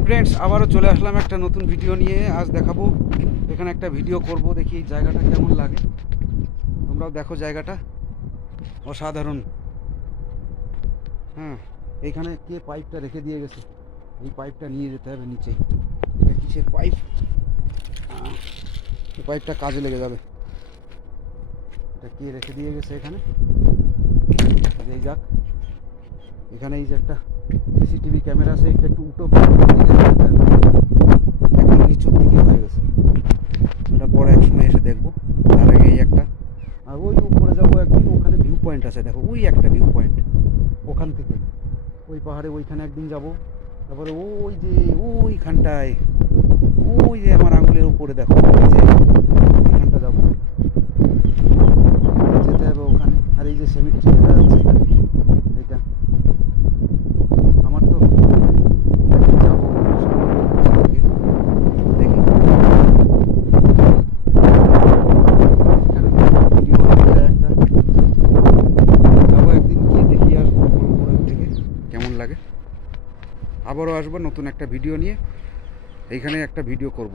Hi friends, আবারও চলে আসলাম একটা নতুন ভিডিও নিয়ে। আজ দেখাবো, এখানে একটা ভিডিও করব, দেখি এই জায়গাটা কেমন লাগে। তোমরাও দেখো, জায়গাটা অসাধারণ। হ্যাঁ, এইখানে কে পাইপটা রেখে দিয়ে গেছে? এই পাইপটা নিয়ে যেতে হবে নিচে। এটা কিসের পাইপ? এই পাইপটা কাজে লেগে যাবে। এটা কে রেখে দিয়ে গেছে এখানে? এই যাক, এখানে এই যে একটা সিসিটিভি ক্যামেরা আছে, এটা একটু উল্টো দিকে যেতে হবে, একদম নিচুর দিকে হয়ে গেছে। ওটা পরে এক সময় এসে দেখবো। তার আগে এই একটা, আর ওই উপরে যাবো একদিন, ওখানে ভিউ পয়েন্ট আছে, দেখো ওই একটা ভিউ পয়েন্ট। ওখান থেকে ওই পাহাড়ে ওইখানে একদিন যাব। তারপরে ওই যে ওইখানটায়, ওই যে আমার আঙুলের উপরে দেখো, ওই যে ওইখানটা যাবো, যেতে হবে ওখানে। আর এই যে সেমিট্রি দেখা যাচ্ছে এখানে, এইটা আমার তো যাবো ওখানে দেখি। ভিডিও হয়ে যায় একটা, যাবো একদিন, গিয়ে দেখি আর উপরের থেকে কেমন লাগে। আবারও আসবো নতুন একটা ভিডিও নিয়ে, এইখানে একটা ভিডিও করব।